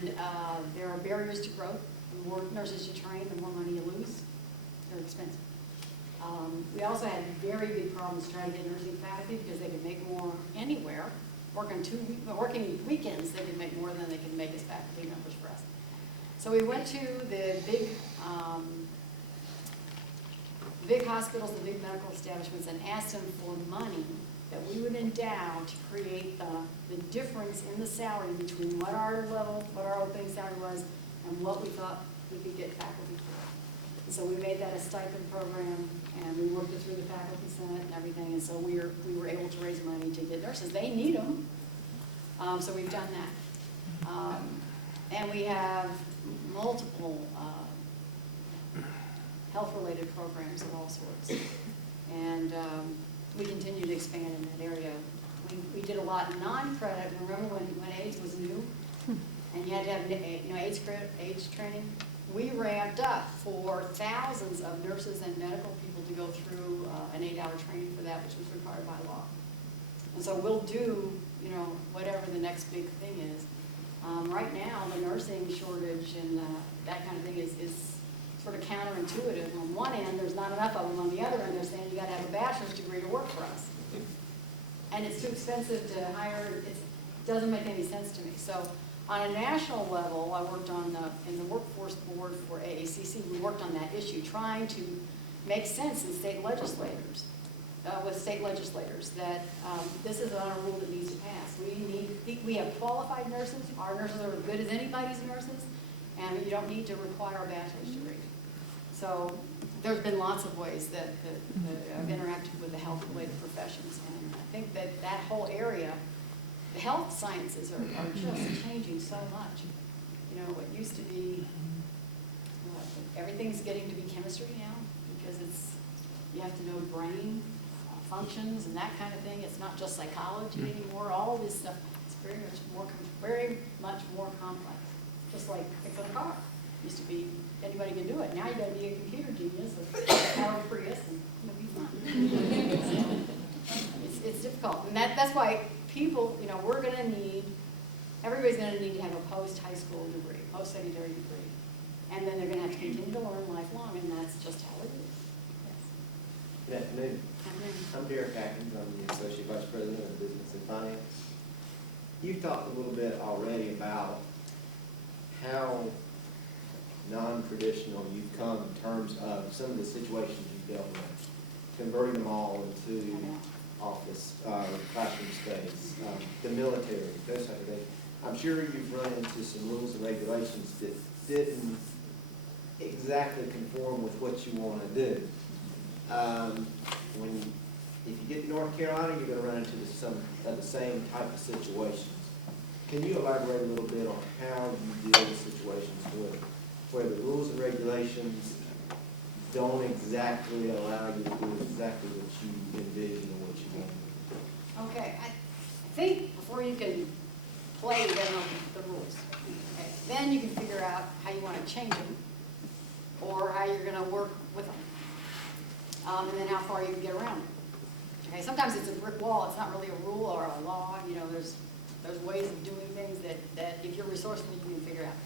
And there are barriers to growth. The more nurses you train, the more money you lose. They're expensive. We also had very big problems trying to get nursing faculty because they could make more anywhere. Working weekends, they could make more than they could make as faculty members for us. So we went to the big hospitals, the big medical establishments, and asked them for money that we would endow to create the difference in the salary between what our opening salary was and what we thought we could get faculty for. And so we made that a stipend program, and we worked it through the faculty senate and everything, and so we were able to raise money to get nurses. They need them, so we've done that. And we have multiple health-related programs of all sorts. And we continue to expand in that area. We did a lot of non-credit. Remember when AIDS was new? And you had to have AIDS training? We ramped up for thousands of nurses and medical people to go through an 8-hour training for that, which was required by law. And so we'll do, whatever the next big thing is. Right now, the nursing shortage and that kind of thing is sort of counterintuitive. On one end, there's not enough of them. On the other end, they're saying you got to have a bachelor's degree to work for us. And it's too expensive to hire. It doesn't make any sense to me. So on a national level, I worked on in the workforce board for AACC. We worked on that issue, trying to make sense in state legislators, with state legislators, that this is not a rule that needs to pass. We have qualified nurses. Our nurses are as good as anybody's nurses, and you don't need to require a bachelor's degree. So there's been lots of ways that I've interacted with the health-related professions, and I think that whole area, the health sciences are just changing so much. What used to be, everything's getting to be chemistry now, because you have to know brain functions and that kind of thing. It's not just psychology anymore. All this stuff, it's very much more complex. Just like fixing a car. Used to be anybody can do it. Now you got to be a computer genius or power Prius, and it's difficult. And that's why people, everybody's going to need to have a post-high school degree, post-secondary degree, and then they're going to have to continue to learn lifelong, and that's just how it is. Good afternoon. I'm Derek Atkins. I'm the Associate Vice President of Business and Finance. You've talked a little bit already about how non-traditional you've come in terms of some of the situations you've dealt with, converting them all into office, classroom space, the military, those type of things. I'm sure you've run into some rules and regulations that didn't exactly conform with what you want to do. If you get to North Carolina, you're going to run into some of the same type of situations. Can you elaborate a little bit on how you deal with situations where the rules and regulations don't exactly allow you to do exactly what you envision or what you want to do? Okay, I think before you can play, you got to know the rules. Okay. Then you can figure out how you want to change them, or how you're going to work with them, and then how far you can get around it. Okay, sometimes it's a brick wall. It's not really a rule or a law. There's ways of doing things that if you're resourceful, you can figure out.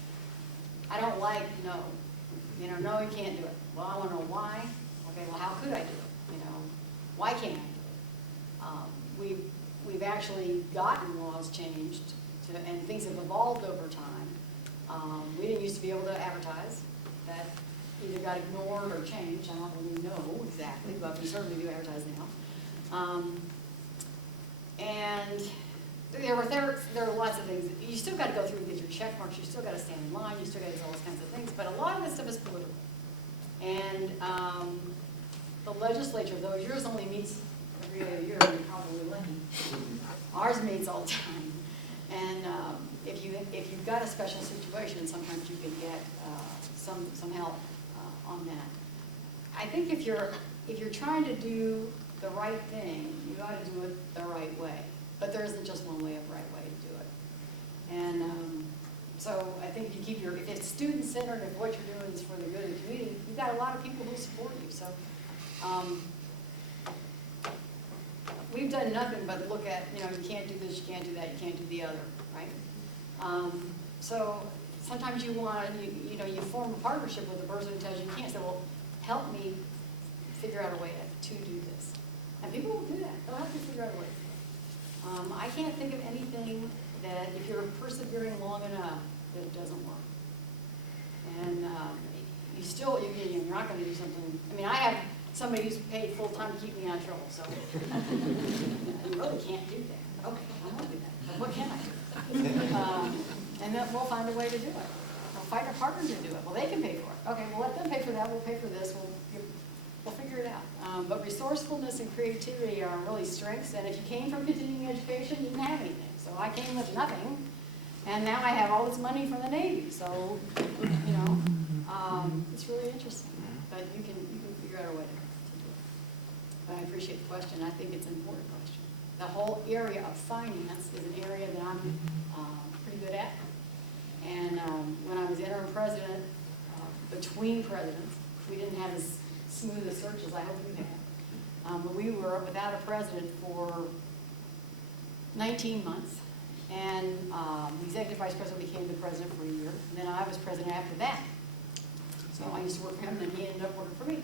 I don't like no. No, you can't do it. Well, I want to know why. Okay, well, how could I do it? Why can't I do it? We've actually gotten laws changed, and things have evolved over time. We didn't used to be able to advertise. That either got ignored or changed. I don't really know exactly, but we certainly do advertise now. And there are lots of things. You still got to go through and get your check marks. You still got to stand in line. You still got to do all those kinds of things. But a lot of this stuff is political. And the legislature, though, yours only meets every other year, and you're probably lucky. Ours meets all the time. And if you've got a special situation, sometimes you can get some help on that. I think if you're trying to do the right thing, you got to do it the right way. But there isn't just one way of right way to do it. And so I think if it's student-centered, if what you're doing is for the good of the community, you've got a lot of people who support you. So we've done nothing but look at, you can't do this, you can't do that, you can't do the other, right? So sometimes you want, you know, you form a partnership with the person who tells you can't, say, well, help me figure out a way to do this. And people will do that, they'll have to figure out a way. I can't think of anything that, if you're persevering long enough, that it doesn't work. And you still, you're not gonna do something, I mean, I have somebody who's paid full-time to keep me out of trouble, so you really can't do that. Okay, I won't do that, but what can I do? And then we'll find a way to do it. We'll find a partner to do it. Well, they can pay for it. Okay, we'll let them pay for that, we'll pay for this, we'll figure it out. But resourcefulness and creativity are really strengths, and if you came from continuing education, you didn't have anything. So I came with nothing, and now I have all this money from the Navy, so, you know, it's really interesting. But you can figure out a way to do it. But I appreciate the question. I think it's an important question. The whole area of finance is an area that I'm pretty good at. And when I was interim president, between presidents, we didn't have as smooth a search as I hope we've had. But we were without a president for 19 months. And the executive vice president became the president for a year. And then I was president after that. So I used to work for him, and then he ended up working for me.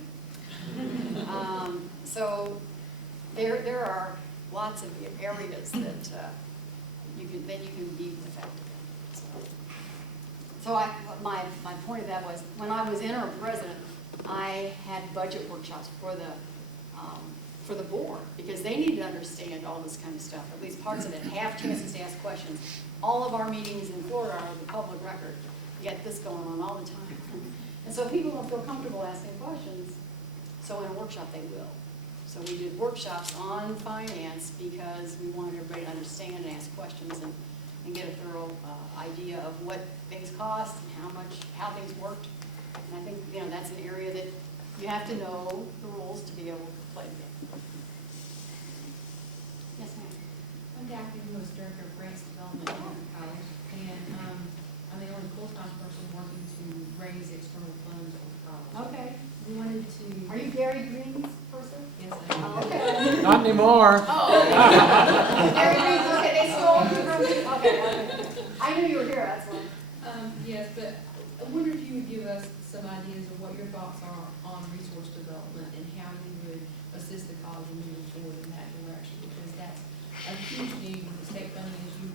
So there are lots of areas that you can be effective in. So my point of that was, when I was interim president, I had budget workshops for the board, because they need to understand all this kind of stuff, at least parts of it, have chances to ask questions. All of our meetings in Florida are the public record. You get this going on all the time. And so people don't feel comfortable asking questions, so in a workshop they will. So we did workshops on finance because we wanted everybody to understand and ask questions and get a thorough idea of what things cost and how things worked. And I think, you know, that's an area that you have to know the rules to be able to play the game. Yes, ma'am. I'm Dr. Lewis, Director of Grants Development here at college, and I'm the only full-time person working to raise external funds for the college. Okay. We wanted to. Are you Gary Green's person? Yes, I am. Oh, okay. Not anymore. Oh, Gary Green's, okay, they stole you from me? Okay. I knew you were here, that's why. Yes, but I wonder if you would give us some ideas of what your thoughts are on resource development and how you would assist the college in moving forward in that direction, because that's a huge need with the state funding, as you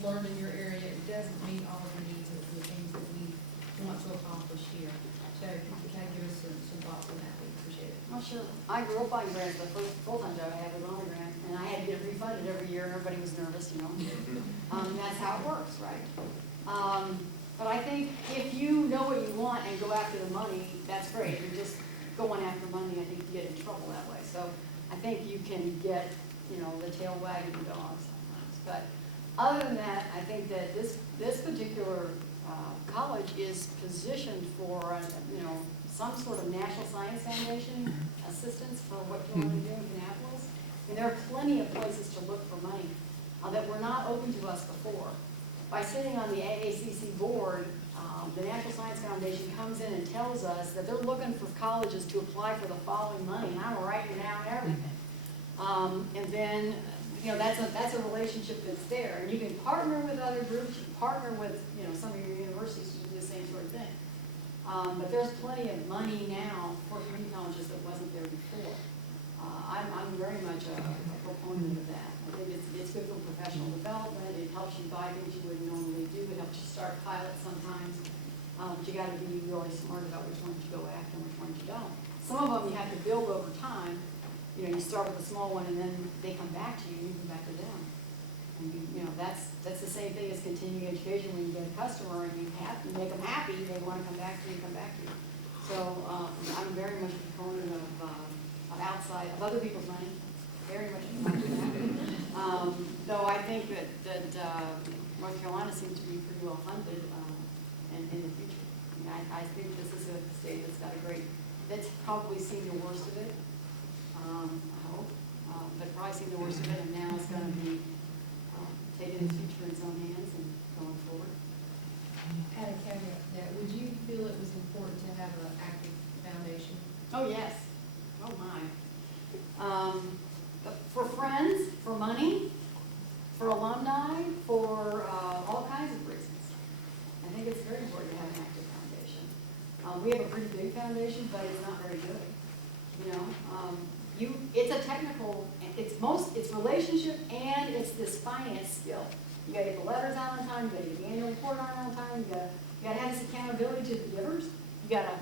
learned in your area. It doesn't meet all of the needs of the things that we want to accomplish here. So if you could kind of give us some thoughts on that, we'd appreciate it. Oh, sure. I grew up on grants. The first full-time job I had was on a grant, and I had to get it refunded every year, and everybody was nervous, you know. That's how it works, right? But I think if you know what you want and go after the money, that's great. If you're just going after money, I think you get in trouble that way. So I think you can get, you know, the tail wagging the dog sometimes. But other than that, I think that this particular college is positioned for, you know, some sort of National Science Foundation assistance for what you want to do in Kannapolis. And there are plenty of places to look for money that were not open to us before. By sitting on the AACC board, the National Science Foundation comes in and tells us that they're looking for colleges to apply for the following money, and I'm writing down everything. And then, you know, that's a relationship that's there. And you can partner with other groups, you can partner with, you know, some of your universities to do the same sort of thing. But there's plenty of money now for community colleges that wasn't there before. I'm very much a proponent of that. I think it's good for professional development. It helps you buy things you wouldn't normally do. It helps you start pilots sometimes. But you got to be really smart about which ones you go after and which ones you don't. Some of them you have to build over time. You know, you start with a small one and then they come back to you and you come back to them. And you know, that's the same thing as continuing education. When you get a customer and you make them happy, they want to come back to you, come back to you. So I'm very much a proponent of other people's money, very much a proponent of that. Though I think that North Carolina seems to be pretty well funded in the future. I mean, I think this is a state that's probably seen the worst of it, I hope, but probably seen the worst of it, and now it's going to be taking its future in its own hands and going forward. Add a caveat to that. Would you feel it was important to have an active foundation? Oh, yes. Oh, my. For friends, for money, for alumni, for all kinds of reasons. I think it's very We have a pretty big foundation, but it's not very good, you know? It's a technical, it's relationship and it's this finance skill. You gotta get the letters out on time, you gotta get the annual report on time, you gotta have this accountability to the givers. You gotta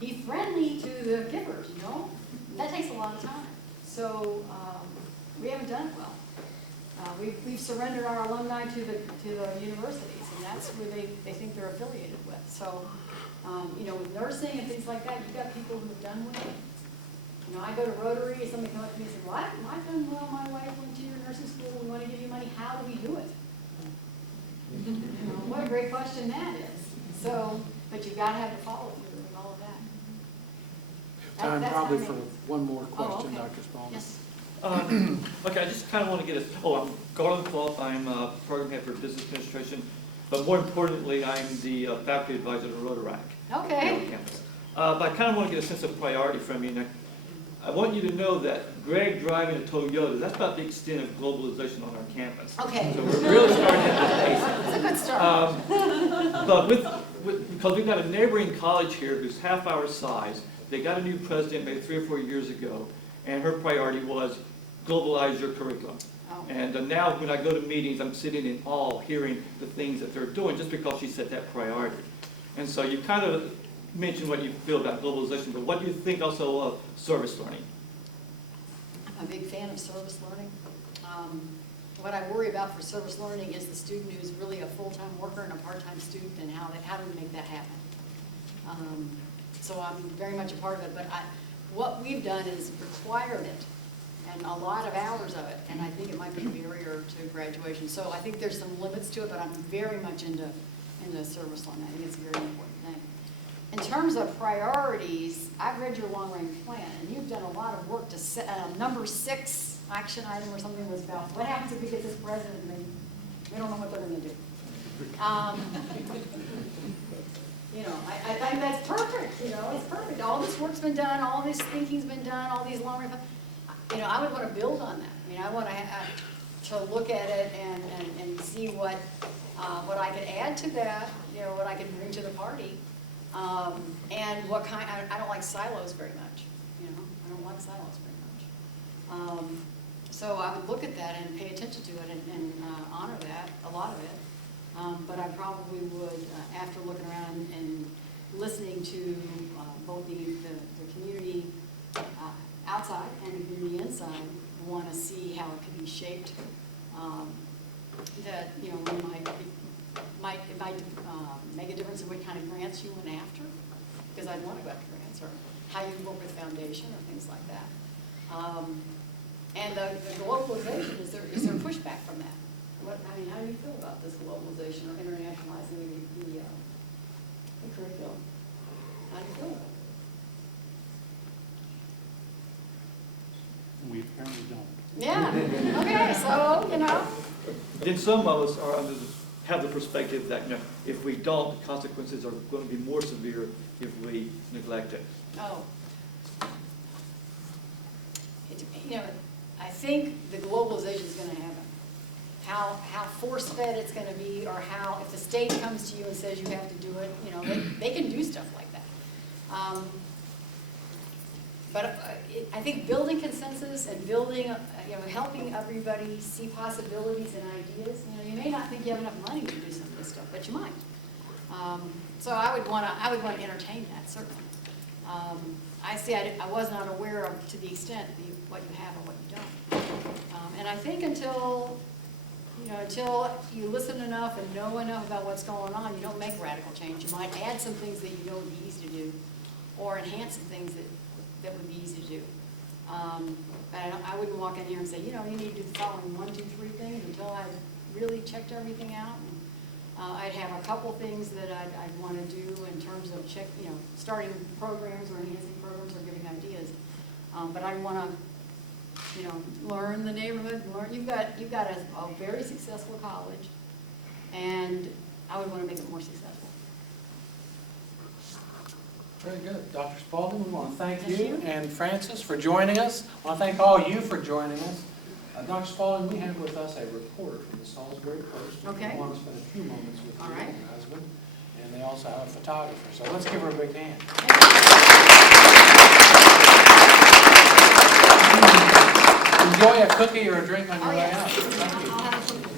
be friendly to the givers, you know? That takes a lot of time. So, we haven't done it well. We've surrendered our alumni to the universities, and that's where they think they're affiliated with. So, you know, with nursing and things like that, you've got people who have done well. You know, I go to Rotary, somebody comes up to me and says, well, I've done well, my wife went to your nursing school, we want to give you money, how do we do it? You know, what a great question that is. So, but you've got to have the follow through and all of that. Time That's probably how I for make- one more question, okay. Dr. Spalding. Yes. Okay, I just kind of want to get I'm Garland Clough, I'm Program Head for Business Administration, but more importantly, I'm the faculty advisor to Rotaract Okay. on campus. But I kind of want to get a sense of priority from you. Now, I want you to know that Greg driving a Toyota, that's about the extent of globalization on our campus. Okay. So we're really starting at It's a good this start. base. But because we've got a neighboring college here who's half our size, they got a new president maybe 3 or 4 years ago, and her priority was globalize your curriculum. Oh. And now when I go to meetings, I'm sitting in awe hearing the things that they're doing just because she set that priority. And so you kind of mentioned what you feel about globalization, but what do you think also of service learning? I'm a big fan of service learning. What I worry about for service learning is the student who's really a full-time worker and a part-time student, and how do we make that happen? So I'm very much a part of it, but what we've done is required it, and a lot of hours of it, and I think it might be a barrier to graduation. So I think there's some limits to it, but I'm very much into service learning. I think it's a very important thing. In terms of priorities, I've read your long-range plan, and you've done a lot of work to set, number 6 action item or something was about, what happens if we get this president and we don't know what they're gonna do? You know, I think that's perfect, you know, it's perfect. All this work's been done, all this thinking's been done, all these long-range, you know, I would wanna build on that. I mean, I wanna to look at it and see what I could add to that, you know, what I could bring to the party. And what kind, I don't like silos very much, you know, I don't like silos very much. So I would look at that and pay attention to it and honor that, a lot of it. But I probably would, after looking around and listening to both the community outside and the community inside, want to see how it could be shaped. That, you know, we might make a difference in what kind of grants you went after, because I'd want to go after grants, or how you work with foundation or things like that. And the globalization, is there pushback from that? How do you feel about this globalization or internationalizing the curriculum? How do you feel about it? We apparently don't. Yeah, okay, so, you know. Then some of us are have the perspective that, you know, if we don't, the consequences are going to be more severe if we neglect it. Oh. You know, I think the globalization is going to happen. How force-fed it's going to be, or how, if the state comes to you and says you have to do it, you know, they can do stuff like that. But I think building consensus and building, you know, helping everybody see possibilities and ideas. You know, you may not think you have enough money to do some of this stuff, but you might. So I would want to entertain that, certainly. I was not aware of, to the extent, what you have and what you don't. And I think until you listen enough and know enough about what's going on, you don't make radical change. You might add some things that you know would be easy to do, or enhance some things that would be easy to do. But I wouldn't walk in here and say, you know, you need to do the following 1, 2, 3 things until I really checked everything out. And, I'd have a couple things that I'd want to do in terms of starting programs or enhancing programs or giving ideas. But I want to, learn the neighborhood. You've got a very successful college, and I would want to make it more successful. Very good. Dr. Spalding, we want to thank Thank you you. and Francis for joining us. I want to thank all you for joining us. Dr. Spalding, we have with us a reporter from the Salisbury Post. Okay. We want to spend a few moments with All you right. and your husband. And they also have a photographer, so let's give her a big hand. Enjoy a cookie or a drink on your Oh, way yes. out. Thank you. I'll have a cookie.